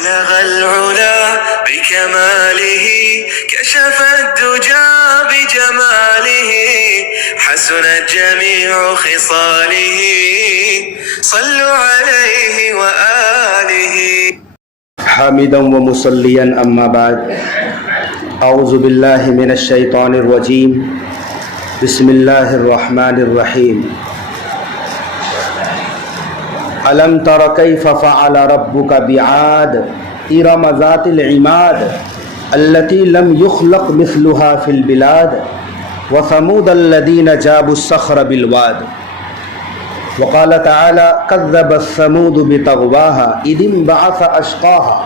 بلغ العلا بكماله كشف الدجى بجماله حسنت جميع خصاله صلوا عليه وآله حامدا ومصليا اما بعد اعوذ باللہ من الشیطان الرجیم بسم اللہ الرحمن الرحیم ألم تر كيف فعل ربك بعاد إرم ذات العماد التي لم يخلق مثلها في البلاد وثمود الذين جابوا الصخر بالواد وقال تعالى كذب الثمود بطغواها إذ انبعث أشقاها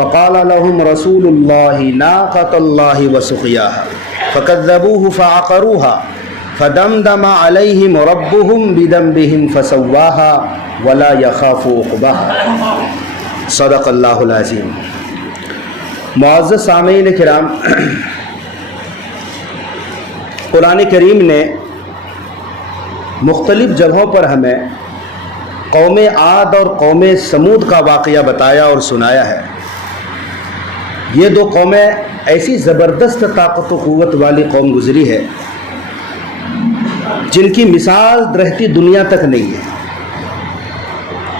فقال لهم رسول الله ناقة الله وسقياها فكذبوه فعقروها فدمدم عليهم ربهم بذنبهم فسواها ولا يخاف عقباها صدق اللہ العظیم۔ معزز سامعین کرام، قرآن کریم نے مختلف جگہوں پر ہمیں قوم عاد اور قوم سمود کا واقعہ بتایا اور سنایا ہے۔ یہ دو قومیں ایسی زبردست طاقت و قوت والی قوم گزری ہے جن کی مثال رہتی دنیا تک نہیں ہے۔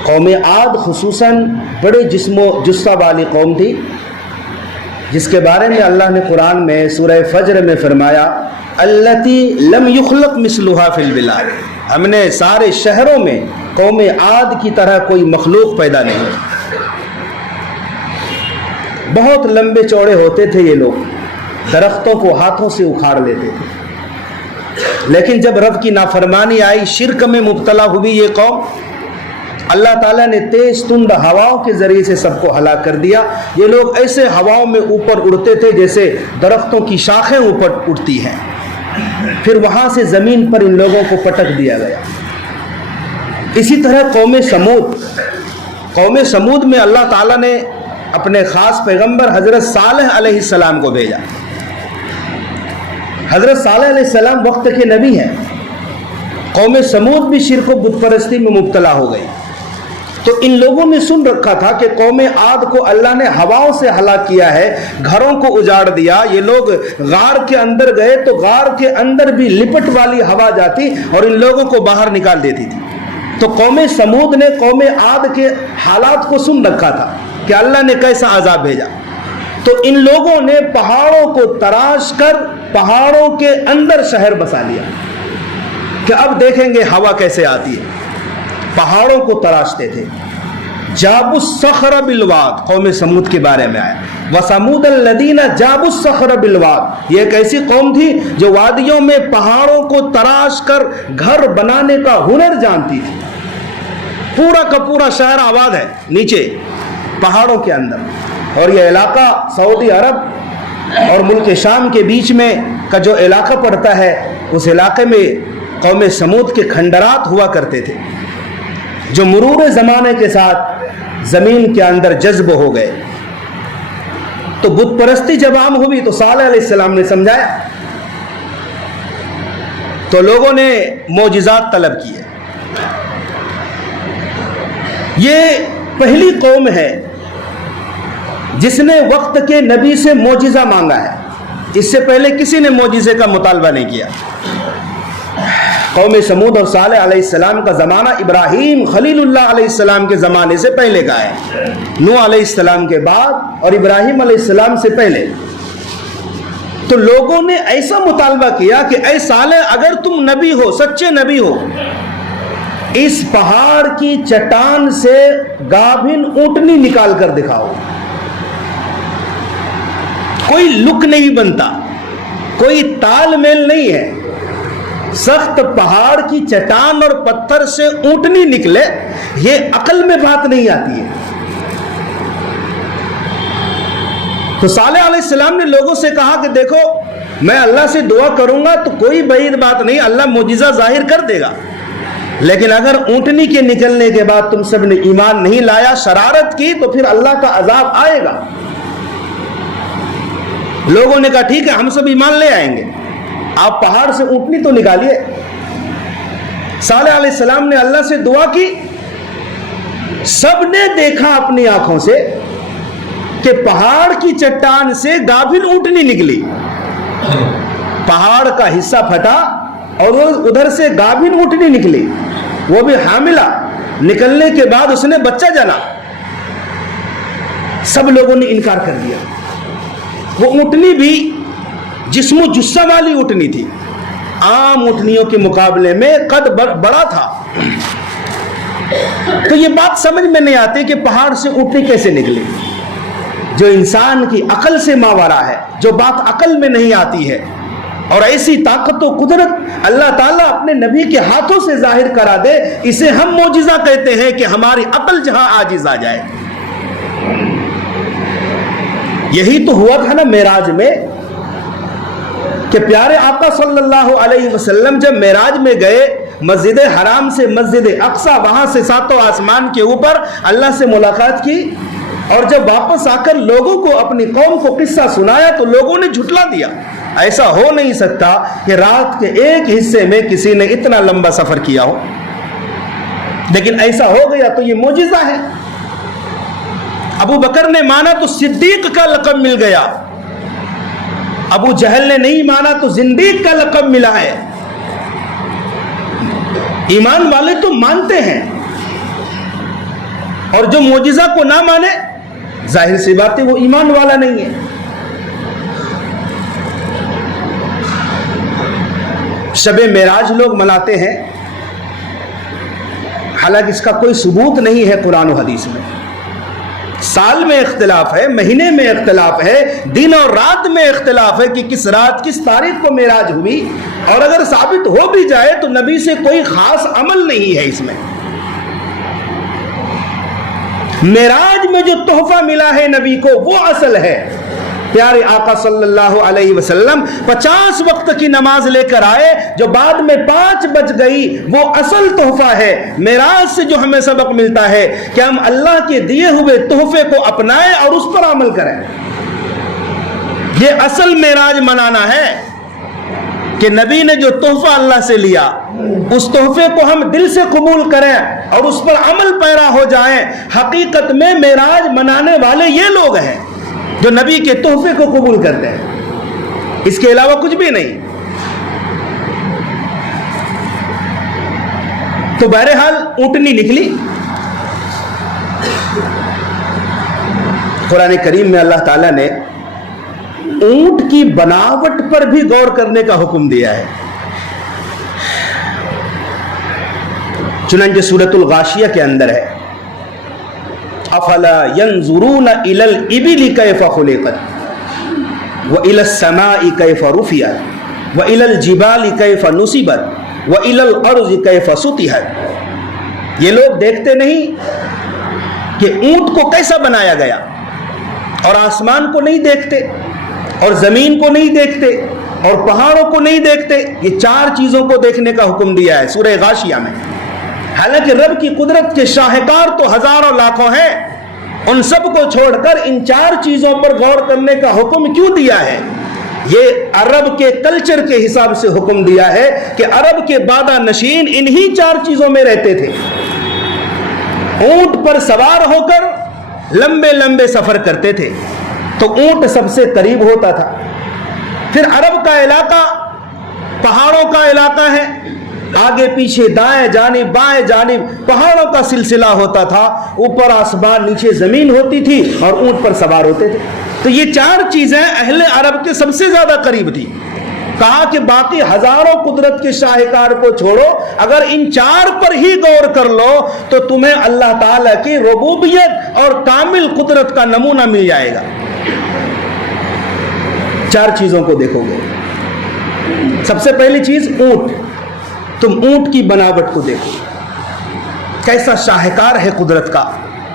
قوم عاد خصوصاً بڑے جسم و جثہ والی قوم تھی، جس کے بارے میں اللہ نے قرآن میں سورہ فجر میں فرمایا التی لم یخلق مثلها فی البلاد، ہم نے سارے شہروں میں قوم عاد کی طرح کوئی مخلوق پیدا نہیں کی۔ بہت لمبے چوڑے ہوتے تھے یہ لوگ، درختوں کو ہاتھوں سے اکھاڑ لیتے تھے، لیکن جب رب کی نافرمانی آئی، شرک میں مبتلا ہوئی یہ قوم، اللہ تعالیٰ نے تیز تند ہواؤں کے ذریعے سے سب کو ہلاک کر دیا۔ یہ لوگ ایسے ہواؤں میں اوپر اڑتے تھے جیسے درختوں کی شاخیں اوپر اڑتی ہیں، پھر وہاں سے زمین پر ان لوگوں کو پٹک دیا گیا۔ اسی طرح قوم سمود میں اللہ تعالیٰ نے اپنے خاص پیغمبر حضرت صالح علیہ السلام کو بھیجا۔ حضرت صالح علیہ السلام وقت کے نبی ہیں۔ قوم سمود بھی شرک و بت پرستی میں مبتلا ہو گئی، تو ان لوگوں نے سن رکھا تھا کہ قوم عاد کو اللہ نے ہواؤں سے ہلاک کیا ہے، گھروں کو اجاڑ دیا۔ یہ لوگ غار کے اندر گئے تو غار کے اندر بھی لپٹ والی ہوا جاتی اور ان لوگوں کو باہر نکال دیتی تھی۔ تو قوم سمود نے قوم عاد کے حالات کو سن رکھا تھا کہ اللہ نے کیسا عذاب بھیجا، تو ان لوگوں نے پہاڑوں کو تراش کر پہاڑوں کے اندر شہر بسا لیا کہ اب دیکھیں گے ہوا کیسے آتی ہے۔ پہاڑوں کو تراشتے تھے۔ جابوا الصخر بالواد، قوم سمود کے بارے میں آیا وثمود الذین جابوا الصخر بالواد، یہ ایک ایسی قوم تھی جو وادیوں میں پہاڑوں کو تراش کر گھر بنانے کا ہنر جانتی تھی۔ پورا کا پورا شہر آباد ہے نیچے پہاڑوں کے اندر، اور یہ علاقہ سعودی عرب اور ملک شام کے بیچ میں کا جو علاقہ پڑتا ہے، اس علاقے میں قوم سمود کے کھنڈرات ہوا کرتے تھے جو مرور زمانے کے ساتھ زمین کے اندر جذب ہو گئے۔ تو بت پرستی جب عام ہوئی تو صالح علیہ السلام نے سمجھایا، تو لوگوں نے معجزات طلب کیے۔ یہ پہلی قوم ہے جس نے وقت کے نبی سے معجزہ مانگا ہے، اس سے پہلے کسی نے معجزے کا مطالبہ نہیں کیا۔ قوم سمود اور صالح علیہ السلام کا زمانہ ابراہیم خلیل اللہ علیہ السلام کے زمانے سے پہلے کا ہے، نوح علیہ السلام کے بعد اور ابراہیم علیہ السلام سے پہلے۔ تو لوگوں نے ایسا مطالبہ کیا کہ اے صالح، اگر تم نبی ہو، سچے نبی ہو، اس پہاڑ کی چٹان سے گابھن اونٹنی نکال کر دکھاؤ۔ کوئی لک نہیں بنتا، کوئی تال میل نہیں ہے، سخت پہاڑ کی چٹان اور پتھر سے اونٹنی نکلے، یہ عقل میں بات نہیں آتی ہے۔ تو صالح علیہ السلام نے لوگوں سے کہا کہ دیکھو، میں اللہ سے دعا کروں گا تو کوئی بعید بات نہیں، اللہ معجزہ ظاہر کر دے گا، لیکن اگر اونٹنی کے نکلنے کے بعد تم سب نے ایمان نہیں لایا، شرارت کی، تو پھر اللہ کا عذاب آئے گا۔ لوگوں نے کہا ٹھیک ہے، ہم سب ایمان لے آئیں گے، آپ پہاڑ سے اونٹنی تو نکالیے۔ صالح علیہ السلام نے اللہ سے دعا کی، سب نے دیکھا اپنی آنکھوں سے کہ پہاڑ کی چٹان سے گابھن اونٹنی نکلی. پہاڑ کا حصہ پھٹا اور ادھر سے گابھن اونٹنی نکلی, وہ بھی حاملہ. نکلنے کے بعد اس نے بچہ جنا. سب لوگوں نے انکار کر دیا. وہ اونٹنی بھی جسم و جثہ والی اونٹنی تھی, عام اونٹنیوں کے مقابلے میں قد بڑا تھا. تو یہ بات سمجھ میں نہیں آتی کہ پہاڑ سے اونٹنی کیسے نکلی. جو انسان کی عقل سے ماورا ہے, جو بات عقل میں نہیں آتی ہے, اور ایسی طاقت و قدرت اللہ تعالیٰ اپنے نبی کے ہاتھوں سے ظاہر کرا دے, اسے ہم معجزہ کہتے ہیں کہ ہماری عقل جہاں عاجز آ جائے. یہی تو ہوا تھا نا معراج میں, کہ پیارے آقا صلی اللہ علیہ وسلم جب معراج میں گئے, مسجد حرام سے مسجد اقصی, وہاں سے ساتوں آسمان کے اوپر اللہ سے ملاقات کی, اور جب واپس آ کر لوگوں کو, اپنی قوم کو قصہ سنایا تو لوگوں نے جھٹلا دیا. ایسا ہو نہیں سکتا کہ رات کے ایک حصے میں کسی نے اتنا لمبا سفر کیا ہو, لیکن ایسا ہو گیا تو یہ معجزہ ہے. ابو بکر نے مانا تو صدیق کا لقب مل گیا, ابو جہل نے نہیں مانا تو زندیق کا لقب ملا ہے. ایمان والے تو مانتے ہیں, اور جو معجزہ کو نہ مانے, ظاہر سی بات ہے وہ ایمان والا نہیں ہے. شب معراج لوگ مناتے ہیں, حالانکہ اس کا کوئی ثبوت نہیں ہے قرآن و حدیث میں. سال میں اختلاف ہے, مہینے میں اختلاف ہے, دن اور رات میں اختلاف ہے کہ کس رات کس تاریخ کو معراج ہوئی. اور اگر ثابت ہو بھی جائے تو نبی سے کوئی خاص عمل نہیں ہے اس میں. معراج میں جو تحفہ ملا ہے نبی کو وہ اصل ہے. پیارے آقا صلی اللہ علیہ وسلم 50 وقت کی نماز لے کر آئے, جو بعد میں 5 بج گئی, وہ اصل تحفہ ہے. معراج سے جو ہمیں سبق ملتا ہے کہ ہم اللہ کے دیے ہوئے تحفے کو اپنائیں اور اس پر عمل کریں. یہ اصل معراج منانا ہے کہ نبی نے جو تحفہ اللہ سے لیا, اس تحفے کو ہم دل سے قبول کریں اور اس پر عمل پیرا ہو جائیں. حقیقت میں معراج منانے والے یہ لوگ ہیں جو نبی کے تحفے کو قبول کرتے ہیں, اس کے علاوہ کچھ بھی نہیں. تو بہرحال اونٹنی نکلی. قرآن کریم میں اللہ تعالیٰ نے اونٹ کی بناوٹ پر بھی غور کرنے کا حکم دیا ہے. چنانچہ سورۃ الغاشیہ کے اندر ہے, افلا ينظرون الى الابل كيف خلقت والى السماء كيف رفعت والى الجبال كيف نصبت والى الارض كيف سطحت. یہ لوگ دیکھتے نہیں کہ اونٹ کو کیسا بنایا گیا, اور آسمان کو نہیں دیکھتے, اور زمین کو نہیں دیکھتے, اور پہاڑوں کو نہیں دیکھتے. یہ 4 چیزوں کو دیکھنے کا حکم دیا ہے سورہ غاشیہ میں. حالانکہ رب کی قدرت کے شاہکار تو ہزاروں لاکھوں ہیں, ان سب کو چھوڑ کر ان 4 چیزوں پر غور کرنے کا حکم کیوں دیا ہے؟ یہ عرب کے کلچر کے حساب سے حکم دیا ہے کہ عرب کے بادہ نشین انہی 4 چیزوں میں رہتے تھے. اونٹ پر سوار ہو کر لمبے لمبے سفر کرتے تھے, تو اونٹ سب سے قریب ہوتا تھا. پھر عرب کا علاقہ پہاڑوں کا علاقہ ہے, آگے پیچھے دائیں جانب بائیں جانب پہاڑوں کا سلسلہ ہوتا تھا, اوپر آسمان نیچے زمین ہوتی تھی, اور اونٹ پر سوار ہوتے تھے. تو یہ 4 چیزیں اہل عرب کے سب سے زیادہ قریب تھی. کہا کہ باقی ہزاروں قدرت کے شاہکار کو چھوڑو, اگر ان 4 پر ہی غور کر لو تو تمہیں اللہ تعالیٰ کی ربوبیت اور کامل قدرت کا نمونہ مل جائے گا. 4 چیزوں کو دیکھو گے. سب سے پہلی چیز اونٹ. تم اونٹ کی بناوٹ کو دیکھو, کیسا شاہکار ہے قدرت کا.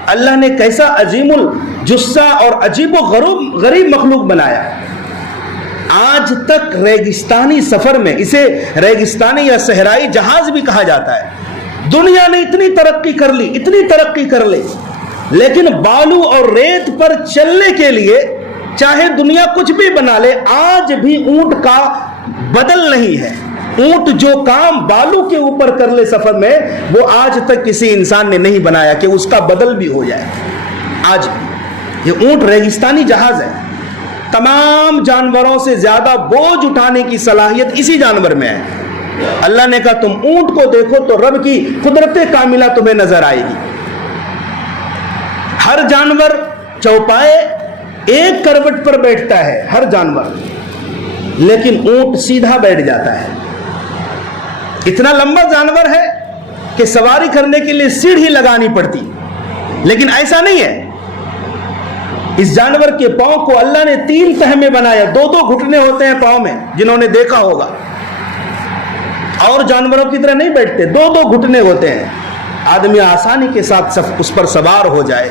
اللہ نے کیسا عظیم الجثہ اور عجیب و غریب مخلوق بنایا. آج تک ریگستانی سفر میں, اسے ریگستانی یا صحرائی جہاز بھی کہا جاتا ہے, دنیا نے اتنی ترقی کر لی, اتنی ترقی کر لی, لیکن بالو اور ریت پر چلنے کے لیے چاہے دنیا کچھ بھی بنا لے, آج بھی اونٹ کا بدل نہیں ہے. اونٹ جو کام بالو کے اوپر کر لے سفر میں, وہ آج تک کسی انسان نے نہیں بنایا کہ اس کا بدل بھی ہو جائے. آج یہ اونٹ ریگستانی جہاز ہے. تمام جانوروں سے زیادہ بوجھ اٹھانے کی صلاحیت اسی جانور میں ہے. اللہ نے کہا تم اونٹ کو دیکھو تو رب کی قدرت کاملہ تمہیں نظر آئے گی. ہر جانور چوپائے ایک کروٹ پر بیٹھتا ہے ہر جانور, لیکن اونٹ سیدھا بیٹھ جاتا ہے. اتنا لمبا جانور ہے کہ سواری کرنے کے لیے سیڑھی لگانی پڑتی, لیکن ایسا نہیں ہے. اس جانور کے پاؤں کو اللہ نے 3 تہ میں بنایا, 2 گھٹنے ہوتے ہیں پاؤں میں, جنہوں نے دیکھا ہوگا. اور جانوروں کی طرح نہیں بیٹھتے, 2 گھٹنے ہوتے ہیں. آدمی آسانی کے ساتھ اس پر سوار ہو جائے.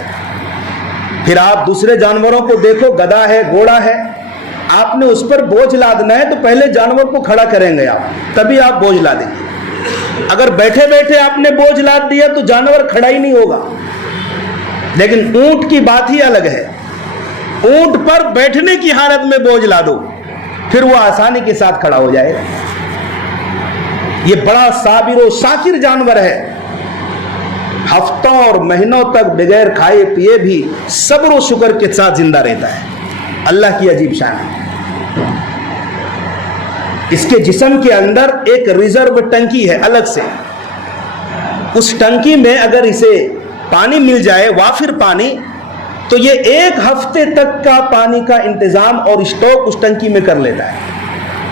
پھر آپ دوسرے جانوروں کو دیکھو, گدھا ہے, گھوڑا ہے, آپ نے اس پر بوجھ لادنا ہے تو پہلے جانور کو کھڑا کریں گے آپ, تبھی آپ بوجھ لادیں گے. اگر بیٹھے بیٹھے آپ نے بوجھ لاد دیا تو جانور کھڑا ہی نہیں ہوگا. لیکن اونٹ کی بات ہی الگ ہے. اونٹ پر بیٹھنے کی حالت میں بوجھ لا دو, پھر وہ آسانی کے ساتھ کھڑا ہو جائے گا. یہ بڑا صابر و شاکر جانور ہے. ہفتوں اور مہینوں تک بغیر کھائے پیے بھی صبر و شکر کے ساتھ زندہ رہتا ہے. اللہ کی عجیب شان ہے. اس کے جسم کے اندر ایک ریزرو ٹنکی ہے الگ سے. اس ٹنکی میں اگر اسے پانی مل جائے, وافر پانی, تو یہ 1 ہفتے تک کا پانی کا انتظام اور اسٹاک اس ٹنکی میں کر لیتا ہے.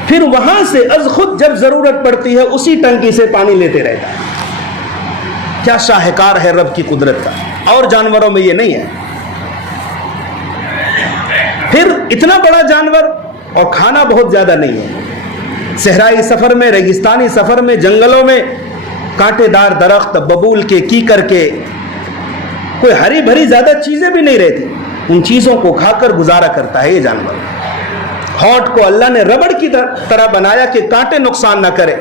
پھر وہاں سے از خود جب ضرورت پڑتی ہے اسی ٹنکی سے پانی لیتے رہتا ہے. کیا شاہکار ہے رب کی قدرت کا, اور جانوروں میں یہ نہیں ہے. پھر اتنا بڑا جانور اور کھانا بہت زیادہ نہیں ہے. صحرائی سفر میں, ریگستانی سفر میں, جنگلوں میں کانٹے دار درخت, ببول کے, کیکر کے, کوئی ہری بھری زیادہ چیزیں بھی نہیں رہتی, ان چیزوں کو کھا کر گزارا کرتا ہے یہ جانور. ہونٹ کو اللہ نے ربڑ کی طرح بنایا کہ کانٹے نقصان نہ کرے.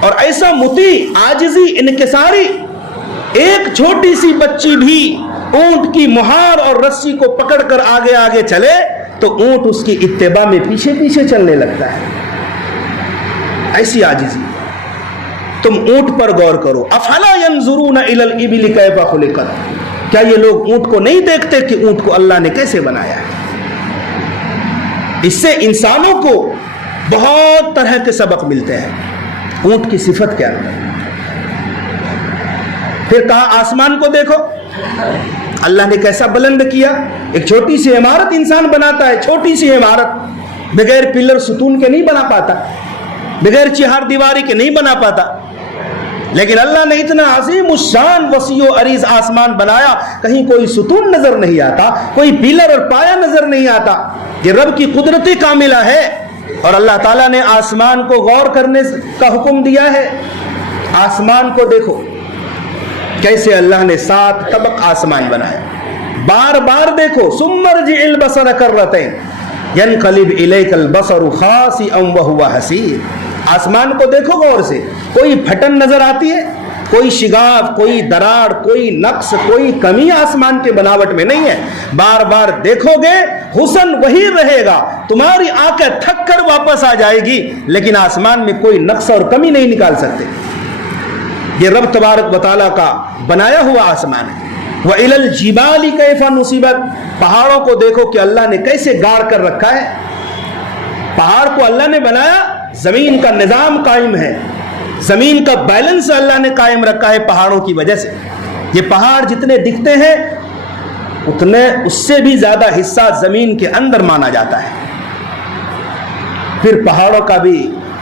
اور ایسا مطیع, عاجزی, انکساری, ایک چھوٹی سی بچی بھی اونٹ کی مہار اور رسی کو پکڑ کر آگے آگے چلے تو اونٹ اس کی اتباع میں پیچھے پیچھے چلنے لگتا ہے. ایسی عاجزی. تم اونٹ پر غور کرو. افلا ينظرون الى الابل كيف خلقت, کیا یہ لوگ اونٹ کو نہیں دیکھتے کہ اونٹ کو اللہ نے کیسے بنایا ہے. اس سے انسانوں کو بہت طرح کے سبق ملتے ہیں اونٹ کی صفت کے اندر. پھر کہا آسمان کو دیکھو, اللہ نے کیسا بلند کیا. ایک چھوٹی سی عمارت انسان بناتا ہے, چھوٹی سی عمارت, بغیر پلر ستون کے نہیں بنا پاتا, بغیر چہار دیواری کے نہیں بنا پاتا. لیکن اللہ نے اتنا عظیم الشان وسیع و عریض آسمان بنایا, کہیں کوئی ستون نظر نہیں آتا, کوئی پلر اور پایا نظر نہیں آتا. یہ رب کی قدرت کاملہ ہے. اور اللہ تعالیٰ نے آسمان کو غور کرنے کا حکم دیا ہے. آسمان کو دیکھو کیسے اللہ نے 7 طبق آسمان بنایا. بار بار دیکھو. ثم ارجع البصر کرتين ينقلب اليك البصر خاسئا وهو حسير. آسمان کو دیکھو غور سے. کوئی پھٹن نظر آتی ہے, کوئی شگاف, کوئی دراڑ, کوئی نقص, کوئی کمی آسمان کے بناوٹ میں نہیں ہے. بار بار دیکھو گے, حسن وہی رہے گا, تمہاری آنکھیں تھک کر واپس آ جائے گی, لیکن آسمان میں کوئی نقص اور کمی نہیں نکال سکتے. یہ رب تبارک و تعالیٰ کا بنایا ہوا آسمان ہے. وَإِلَى الْجِبَالِ كَيْفَ نُصِبَتْ, پہاڑوں کو دیکھو کہ اللہ نے کیسے گاڑ کر رکھا ہے. پہاڑ کو اللہ نے بنایا, زمین کا نظام قائم ہے, زمین کا بیلنس اللہ نے قائم رکھا ہے پہاڑوں کی وجہ سے. یہ پہاڑ جتنے دکھتے ہیں اتنے اس سے بھی زیادہ حصہ زمین کے اندر مانا جاتا ہے. پھر پہاڑوں کا بھی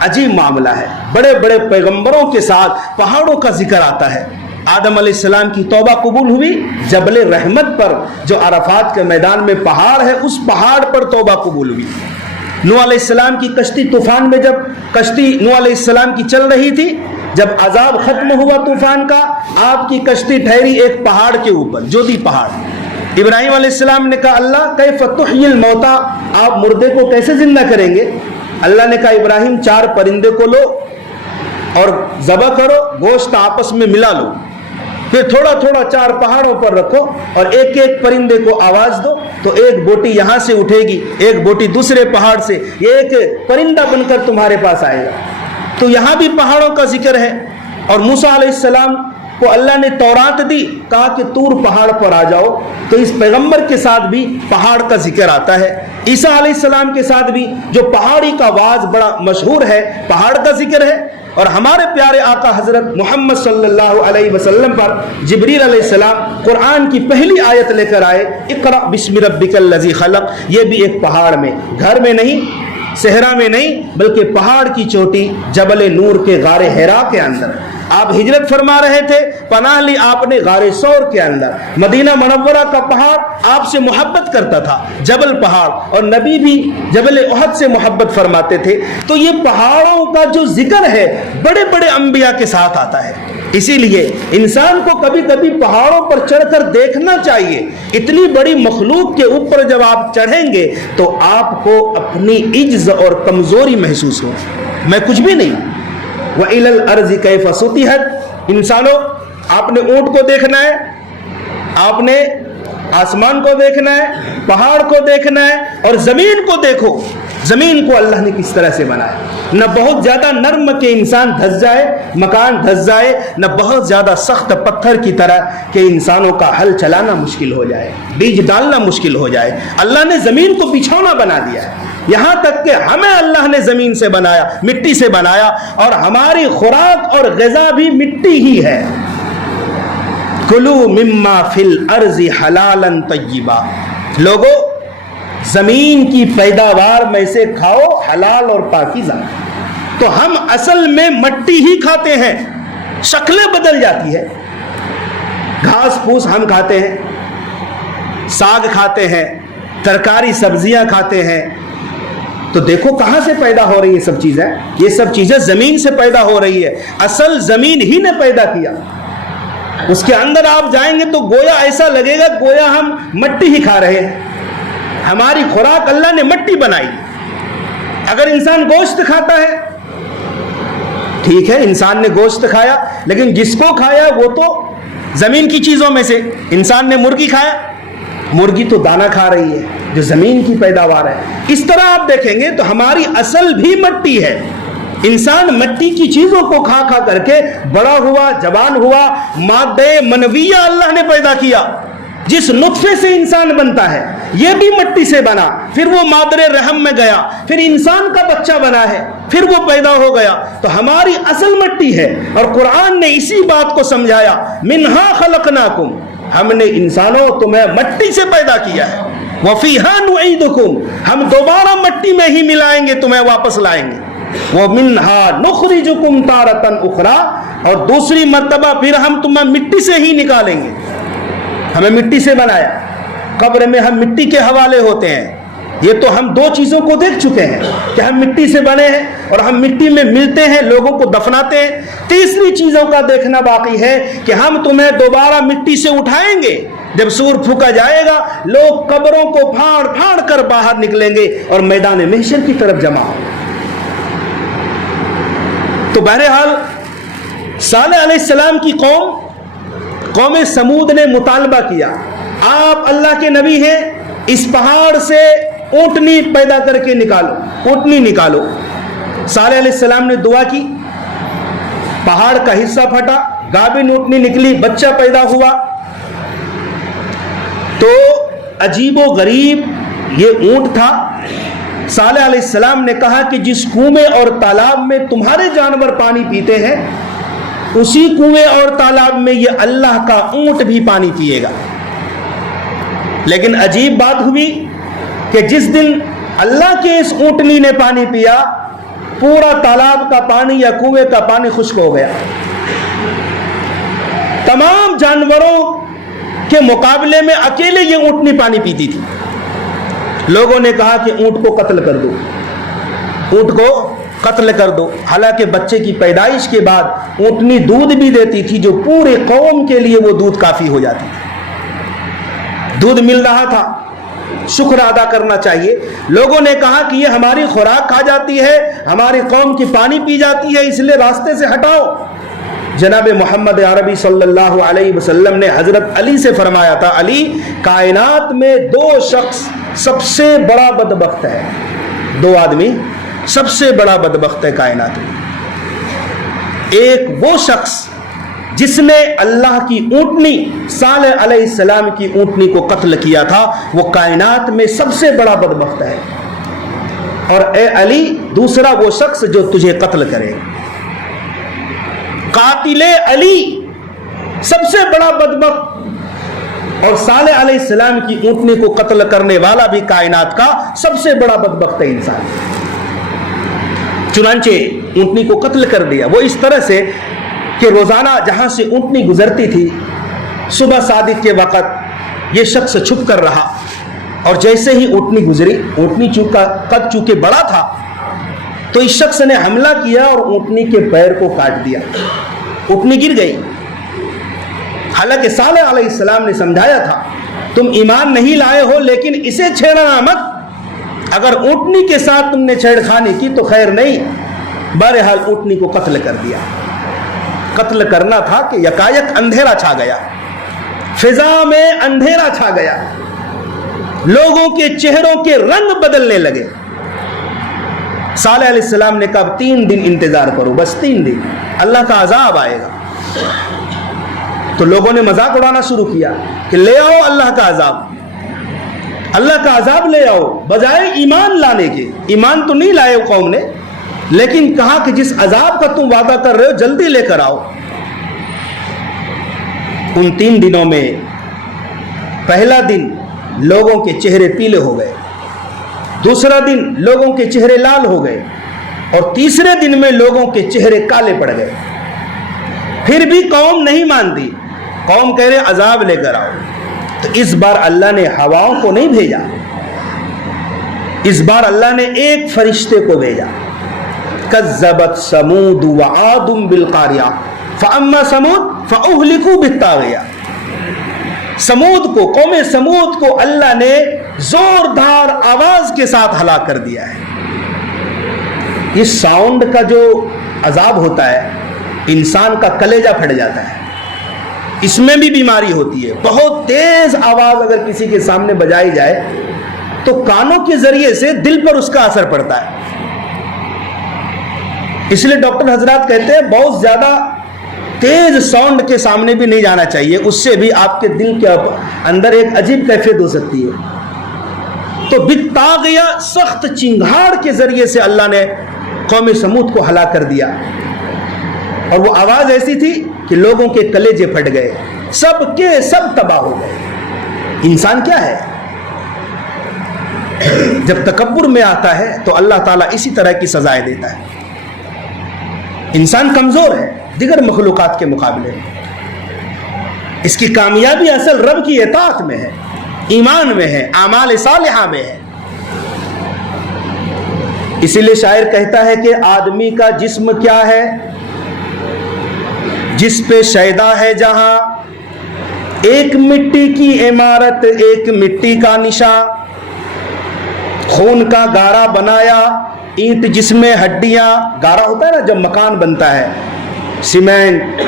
عجیب معاملہ ہے. بڑے بڑے پیغمبروں کے ساتھ پہاڑوں کا ذکر آتا ہے. آدم علیہ السلام کی توبہ قبول ہوئی جبل رحمت پر, جو عرفات کے میدان میں پہاڑ ہے, اس پہاڑ پر توبہ قبول ہوئی. نوح علیہ السلام کی کشتی طوفان میں, جب کشتی نوح علیہ السلام کی چل رہی تھی, جب عذاب ختم ہوا طوفان کا, آپ کی کشتی ٹھہری ایک پہاڑ کے اوپر, جودی پہاڑ. ابراہیم علیہ السلام نے کہا اللہ کیف تحیی الموتى, آپ مردے کو کیسے زندہ کریں گے. اللہ نے کہا ابراہیم 4 پرندے کو لو اور ذبح کرو, گوشت آپس میں ملا لو, پھر تھوڑا تھوڑا 4 پہاڑوں پر رکھو اور ایک ایک پرندے کو آواز دو, تو ایک بوٹی یہاں سے اٹھے گی, ایک بوٹی دوسرے پہاڑ سے, یہ ایک پرندہ بن کر تمہارے پاس آئے گا. تو یہاں بھی پہاڑوں کا ذکر ہے. اور موسیٰ علیہ السلام کو اللہ نے تورات دی, کہا کہ طور پہاڑ پر آ جاؤ, تو اس پیغمبر کے ساتھ بھی پہاڑ کا ذکر آتا ہے. عیسیٰ علیہ السلام کے ساتھ بھی جو پہاڑی کا آواز بڑا مشہور ہے, پہاڑ کا ذکر ہے. اور ہمارے پیارے آقا حضرت محمد صلی اللہ علیہ وسلم پر جبریل علیہ السلام قرآن کی پہلی آیت لے کر آئے, اقرأ بسم ربک الذی خلق. یہ بھی ایک پہاڑ میں, گھر میں نہیں, صحرا میں نہیں, بلکہ پہاڑ کی چوٹی جبل نور کے غار حرا کے اندر آپ ہجرت فرما رہے تھے, پناہ لی آپ نے غار ثور کے اندر. مدینہ منورہ کا پہاڑ آپ سے محبت کرتا تھا, جبل پہاڑ, اور نبی بھی جبل احد سے محبت فرماتے تھے. تو یہ پہاڑوں کا جو ذکر ہے بڑے بڑے انبیاء کے ساتھ آتا ہے. اسی لیے انسان کو کبھی کبھی پہاڑوں پر چڑھ کر دیکھنا چاہیے. اتنی بڑی مخلوق کے اوپر جب آپ چڑھیں گے تو آپ کو اپنی عجز اور کمزوری محسوس ہو. میں کچھ بھی نہیں. وَإِلَى الْأَرْضِ كَيْفَ سُطِحَتْ. انسانوں, آپ نے اونٹ کو دیکھنا ہے, آپ نے آسمان کو دیکھنا ہے, پہاڑ کو دیکھنا ہے, اور زمین کو دیکھو. زمین کو اللہ نے کس طرح سے بنایا. نہ بہت زیادہ نرم کہ انسان دھس جائے, مکان دھس جائے, نہ بہت زیادہ سخت پتھر کی طرح کہ انسانوں کا ہل چلانا مشکل ہو جائے, بیج ڈالنا مشکل ہو جائے. اللہ نے زمین کو بچھونا بنا دیا ہے. یہاں تک کہ ہمیں اللہ نے زمین سے بنایا, مٹی سے بنایا, اور ہماری خوراک اور غذا بھی مٹی ہی ہے. کلوا مما فی الارض حلالا طیبا. لوگو, زمین کی پیداوار میں سے کھاؤ حلال اور پاکیزہ. تو ہم اصل میں مٹی ہی کھاتے ہیں, شکلیں بدل جاتی ہے. گھاس پھوس ہم کھاتے ہیں, ساگ کھاتے ہیں, ترکاری سبزیاں کھاتے ہیں. تو دیکھو کہاں سے پیدا ہو رہی ہے سب چیزیں. یہ سب چیزیں زمین سے پیدا ہو رہی ہے. اصل زمین ہی نے پیدا کیا. اس کے اندر آپ جائیں گے تو گویا ایسا لگے گا گویا ہم مٹی ہی کھا رہے ہیں. ہماری خوراک اللہ نے مٹی بنائی. اگر انسان گوشت کھاتا ہے, ٹھیک ہے, انسان نے گوشت کھایا, لیکن جس کو کھایا وہ تو زمین کی چیزوں میں سے. انسان نے مرغی کھایا, مرغی تو دانہ کھا رہی ہے جو زمین کی پیداوار ہے. اس طرح آپ دیکھیں گے تو ہماری اصل بھی مٹی ہے. انسان مٹی کی چیزوں کو کھا کھا کر کے بڑا ہوا, جوان ہوا. مادہ منویہ اللہ نے پیدا کیا. جس نطفے سے انسان بنتا ہے یہ بھی مٹی سے بنا, پھر وہ مادر رحم میں گیا, پھر انسان کا بچہ بنا ہے, پھر وہ پیدا ہو گیا. تو ہماری اصل مٹی ہے. اور قرآن نے اسی بات کو سمجھایا, منہا خلقناکم. ہم نے انسانوں تمہیں مٹی سے پیدا کیا ہے. وفیہا نعیدکم. ہم دوبارہ مٹی میں ہی ملائیں گے, تمہیں واپس لائیں گے. ومنہا نخرجکم تارۃ اخری. اور دوسری مرتبہ پھر ہم تمہیں مٹی سے ہی نکالیں گے. ہمیں مٹی سے بنایا, قبر میں ہم مٹی کے حوالے ہوتے ہیں. یہ تو ہم دو چیزوں کو دیکھ چکے ہیں کہ ہم مٹی سے بنے ہیں اور ہم مٹی میں ملتے ہیں, لوگوں کو دفناتے ہیں. تیسری چیزوں کا دیکھنا باقی ہے کہ ہم تمہیں دوبارہ مٹی سے اٹھائیں گے. جب سور پھونکا جائے گا, لوگ قبروں کو پھاڑ پھاڑ کر باہر نکلیں گے اور میدان محشر کی طرف جمع ہوں گے. تو بہرحال صالح علیہ السلام کی قوم سمود نے مطالبہ کیا, آپ اللہ کے نبی ہیں, اس پہاڑ سے اونٹنی پیدا کر کے نکالو, اونٹنی نکالو. صالح علیہ السلام نے دعا کی, پہاڑ کا حصہ پھٹا, گابن اونٹنی نکلی, بچہ پیدا ہوا. تو عجیب و غریب یہ اونٹ تھا. صالح علیہ السلام نے کہا کہ جس کنویں اور تالاب میں تمہارے جانور پانی پیتے ہیں, اسی کنویں اور تالاب میں یہ اللہ کا اونٹ بھی پانی پیے گا. لیکن عجیب بات ہوئی کہ جس دن اللہ کے اس اونٹنی نے پانی پیا, پورا تالاب کا پانی یا کنویں کا پانی خشک ہو گیا. تمام جانوروں کے مقابلے میں اکیلے یہ اونٹنی پانی پیتی تھی. لوگوں نے کہا کہ اونٹ کو قتل کر دو, اونٹ کو قتل کر دو. حالانکہ بچے کی پیدائش کے بعد اونٹنی دودھ بھی دیتی تھی, جو پورے قوم کے لیے وہ دودھ کافی ہو جاتی تھی. دودھ مل رہا تھا, شکر ادا کرنا چاہیے. لوگوں نے کہا کہ یہ ہماری خوراک کھا جاتی ہے, ہماری قوم کی پانی پی جاتی ہے, اس لیے راستے سے ہٹاؤ. جناب محمد عربی صلی اللہ علیہ وسلم نے حضرت علی سے فرمایا تھا, علی, کائنات میں دو شخص سب سے بڑا بدبخت ہے, دو آدمی سب سے بڑا بدبخت ہے کائنات میں. ایک وہ شخص جس نے اللہ کی اونٹنی صالح علیہ السلام کی اونٹنی کو قتل کیا تھا وہ کائنات میں سب سے بڑا بدبخت ہے، اور اے علی دوسرا وہ شخص جو تجھے قتل کرے، قاتل علی سب سے بڑا بدبخت، اور صالح علیہ السلام کی اونٹنی کو قتل کرنے والا بھی کائنات کا سب سے بڑا بدبخت ہے انسان۔ چنانچہ اونٹنی کو قتل کر دیا، وہ اس طرح سے کہ روزانہ جہاں سے اونٹنی گزرتی تھی صبح صادق کے وقت یہ شخص چھپ کر رہا، اور جیسے ہی اونٹنی گزری، اونٹنی قد چونکہ بڑا تھا تو اس شخص نے حملہ کیا اور اونٹنی کے پیر کو کاٹ دیا، اونٹنی گر گئی۔ حالانکہ صالح علیہ السلام نے سمجھایا تھا تم ایمان نہیں لائے ہو لیکن اسے چھیڑنا مت، اگر اونٹنی کے ساتھ تم نے چھیڑخانی کی تو خیر نہیں۔ بہرحال اونٹنی کو قتل کر دیا۔ قتل کرنا تھا کہ یکایک اندھیرا چھا گیا، فضا میں اندھیرا چھا گیا، لوگوں کے چہروں کے رنگ بدلنے لگے۔ صالح علیہ السلام نے کہا 3 دن انتظار کرو، بس 3 دن اللہ کا عذاب آئے گا۔ تو لوگوں نے مذاق اڑانا شروع کیا کہ لے آؤ اللہ کا عذاب، اللہ کا عذاب لے آؤ، بجائے ایمان لانے کے۔ ایمان تو نہیں لائے قوم نے، لیکن کہا کہ جس عذاب کا تم وعدہ کر رہے ہو جلدی لے کر آؤ۔ ان 3 دنوں میں پہلا دن لوگوں کے چہرے پیلے ہو گئے، دوسرا دن لوگوں کے چہرے لال ہو گئے، اور تیسرے دن میں لوگوں کے چہرے کالے پڑ گئے۔ پھر بھی قوم نہیں مانتی، قوم کہہ رہے عذاب لے کر آؤ۔ تو اس بار اللہ نے ہواؤں کو نہیں بھیجا، اس بار اللہ نے ایک فرشتے کو بھیجا۔ کذبت ثمود وعاد بالقاریہ فاما ثمود فاہلکوا بالطاغیہ۔ سمود کو، قوم سمود کو اللہ نے زوردار آواز کے ساتھ ہلاک کر دیا ہے۔ اس ساؤنڈ کا جو عذاب ہوتا ہے انسان کا کلیجہ پھٹ جاتا ہے، اس میں بھی بیماری ہوتی ہے۔ بہت تیز آواز اگر کسی کے سامنے بجائی جائے تو کانوں کے ذریعے سے دل پر اس کا اثر پڑتا ہے۔ اس لیے ڈاکٹر حضرات کہتے ہیں بہت زیادہ تیز ساؤنڈ کے سامنے بھی نہیں جانا چاہیے، اس سے بھی آپ کے دل کے اندر ایک عجیب کیفیت ہو سکتی ہے۔ تو بالطاغیہ سخت چنگھاڑ کے ذریعے سے اللہ نے قوم سمود کو ہلاک کر دیا، اور وہ آواز ایسی تھی کہ لوگوں کے کلیجے پھٹ گئے، سب کے سب تباہ ہو گئے۔ انسان کیا ہے؟ جب تکبر میں آتا ہے تو اللہ تعالیٰ اسی طرح کی سزائیں دیتا ہے۔ انسان کمزور ہے دیگر مخلوقات کے مقابلے میں، اس کی کامیابی اصل رب کی اطاعت میں ہے، ایمان میں ہے، اعمال صالحہ میں ہے۔ اسی لیے شاعر کہتا ہے کہ آدمی کا جسم کیا ہے؟ جس پہ شیدا ہے جہاں، ایک مٹی کی عمارت ایک مٹی کا نشان، خون کا گارا بنایا اینٹ جس میں ہڈیاں۔ گارا ہوتا ہے نا جب مکان بنتا ہے، سیمنٹ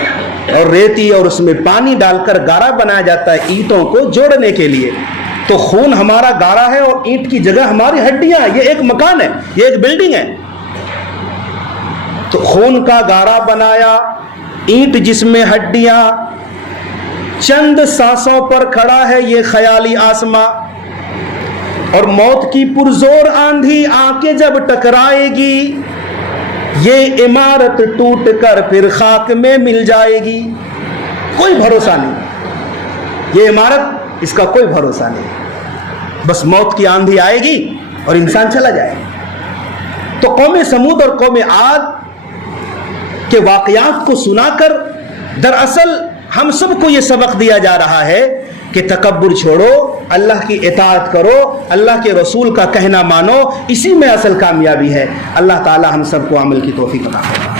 اور ریتی اور اس میں پانی ڈال کر گارا بنایا جاتا ہے اینٹوں کو جوڑنے کے لیے، تو خون ہمارا گارا ہے اور اینٹ کی جگہ ہماری ہڈیاں، یہ ایک مکان ہے، یہ ایک بلڈنگ ہے۔ تو خون کا گارا بنایا اینٹ جس میں ہڈیاں، چند سانسوں پر کھڑا ہے یہ خیالی آسماں، اور موت کی پرزور آندھی آ کے جب ٹکرائے گی، یہ عمارت ٹوٹ کر پھر خاک میں مل جائے گی۔ کوئی بھروسہ نہیں، یہ عمارت اس کا کوئی بھروسہ نہیں، بس موت کی آندھی آئے گی اور انسان چلا جائے گا۔ تو قوم سمود اور قوم عاد کے واقعات کو سنا کر دراصل ہم سب کو یہ سبق دیا جا رہا ہے کہ تکبر چھوڑو، اللہ کی اطاعت کرو، اللہ کے رسول کا کہنا مانو، اسی میں اصل کامیابی ہے۔ اللہ تعالی ہم سب کو عمل کی توفیق عطا فرمائے۔